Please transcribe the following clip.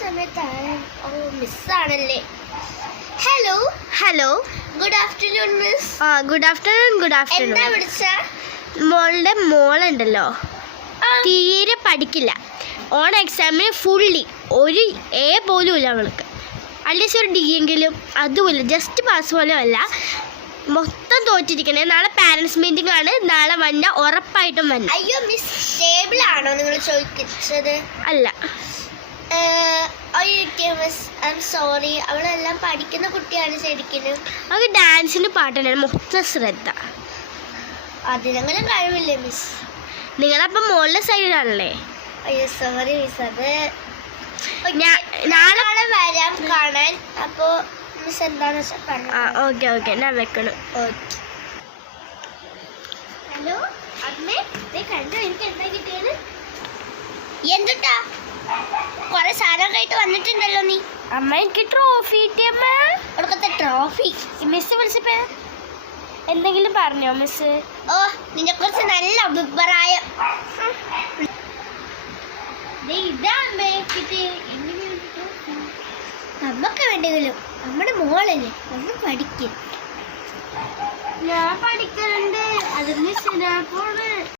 സമയത്താണ് മിസ്സാണല്ലേ. Hello hello, good afternoon miss. Good afternoon. എന്താ വിളിച്ച? മോളുടെ മോളുണ്ടല്ലോ, തീരെ പഠിക്കില്ല. ഓൺ എക്സാമിന് ഫുള്ളി ഒരു എ പോലും ഇല്ല അവൾക്ക്. അറ്റ്ലീസ്റ്റ് ഒരു ഡി എങ്കിലും അതുമില്ല, ജസ്റ്റ് പാസ് പോലും അല്ല, മൊത്തം തോറ്റിരിക്കണേ. നാളെ പാരൻസ് മീറ്റിംഗ് ആണ്, നാളെ വന്ന ഉറപ്പായിട്ടും വന്ന. അയ്യോ മിസ്, സ്റ്റേബിൾ ആണോ നിങ്ങൾ ചോദിച്ചത്? അല്ല. മിസ് ഐ എം സോറി, അവളെല്ലാം പഠിക്കുന്ന കുട്ടിയാണ് ശരിക്കും. അവൾക്ക് ഡാൻസിന് പാട്ടാണ് മൊത്തം ശ്രദ്ധ. അതിനെങ്കിലും കഴിവില്ലേ മിസ്? നിങ്ങളപ്പം മോളുടെ സൈഡിലാണല്ലേ? അയ്യോ സോറി മിസ്, അത് നാളെ വരാം കാണാൻ. അപ്പോൾ മിസ് എന്താണെന്ന് വെച്ചാൽ പറഞ്ഞു. ഓക്കെ ഞാൻ വെക്കണം. ഹലോ അമ്മേ, കണ്ടോ എനിക്ക് എന്താ കിട്ടിയത്? എന്തുട്ടാ കുറെ സാധനമായിട്ട് വന്നിട്ടുണ്ടല്ലോ നീ. അമ്മ എനിക്ക് ട്രോഫി കിട്ടിയമ്മ. ഒടുക്കത്തെ ട്രോഫി? മിസ് വിളിച്ചപ്പോ എന്തെങ്കിലും പറഞ്ഞോ മിസ്? ഓ, നിന്നെ കുറിച്ച് നല്ല അഭിപ്രായം. നമുക്ക് വേണ്ടെങ്കിലും നമ്മുടെ മോളല്ലേ, ഒന്ന് പഠിക്കും. ഞാൻ പഠിക്കലുണ്ട്. അത് മിസ്